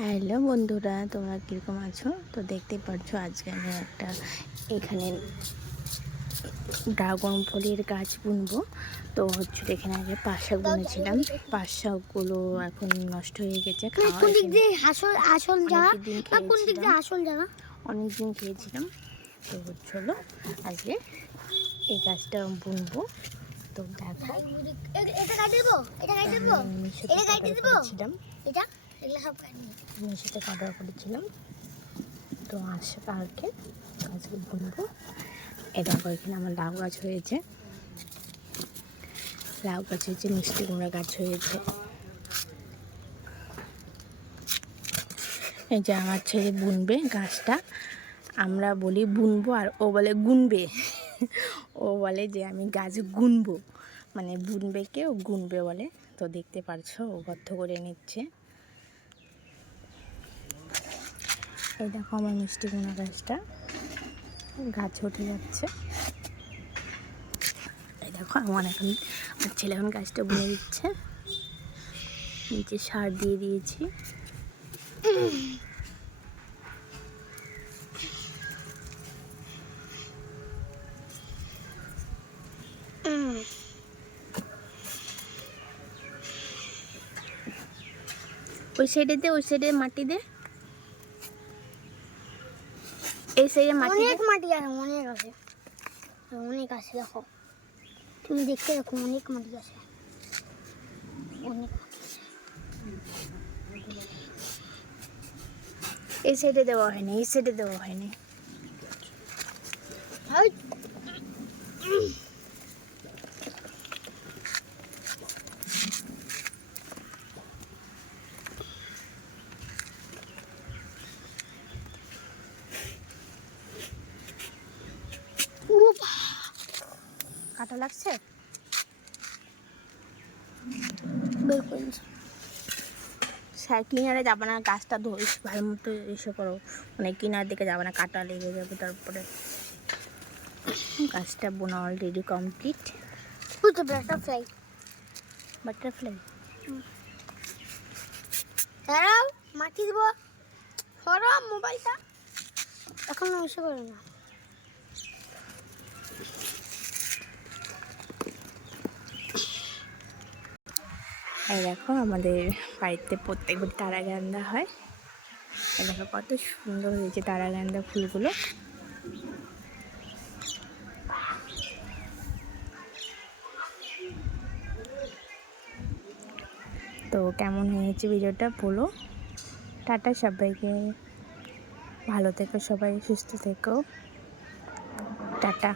Hello বন্ধুরা, তোমরা কীরকম আছো? তো দেখতেই পাচ্ছ আজকে আমি একটা এখানে ড্রাগন ফলের গাছ বুনবো। তো হচ্ছে এখানে আগে পাট শাক বুনেছিলাম। পাট শাকগুলো এখন নষ্ট হয়ে গেছে, অনেকদিন খেয়েছিলাম। তো হচ্ছিল আজকে এই গাছটা বুনবো। তো দেখো সাথে কাটার করেছিলাম। তো আসে পার্কে গাছকে বুনবো। এটা এখানে আমার লাউ গাছ হয়েছে, মিষ্টি কুমড়া গাছ হয়েছে। এই যে আমার ছেলে বুনবে গাছটা, আমরা বলি বুনবো আর ও বলে গুনবে। ও বলে যে আমি গাছ গুনবো, মানে বুনবে কে ও গুনবে বলে। তো দেখতে পারছো ও গর্ত করে নিচ্ছে। এই দেখো আমার মিষ্টি কুমড়া গাছটা গাছ উঠে যাচ্ছে। এই দেখো আমার ছেলে এখন গাছটা বুনে দিচ্ছে। নিচে সার দিয়ে দিয়েছি। ওই সাইডে মাটি দে, এই সাইডে মাটি, অনেক মাটি আছে, অনেক আছে দেখো, তুমি দেখতে দেখো অনেক মাটি আছে, এই সাইডে দেওয়া হয়নি, এই সাইডে দেওয়া হয়নি। কাটা লাগছে, কিনারে যাবে না, গাছটা ধরিস ভালো মতো এসে করো, মানে কিনার দিকে যাবে না, কাটা লেগে যাবে। তারপরে গাছটা বোনা অলরেডি কমপ্লিট। বাটারফ্লাই মাটি দিব, মোবাইলটা এখন এসে করে না। এই দেখো আমাদের বাড়িতে প্রত্যেকবার তারাগান্দা হয়। এই দেখো কত সুন্দর হয়েছে তারাগান্দা ফুলগুলো। তো কেমন হয়েছে ভিডিওটা বলো। টাটা সবাইকে, ভালো থেকো সবাই, সুস্থ থেকো, টাটা।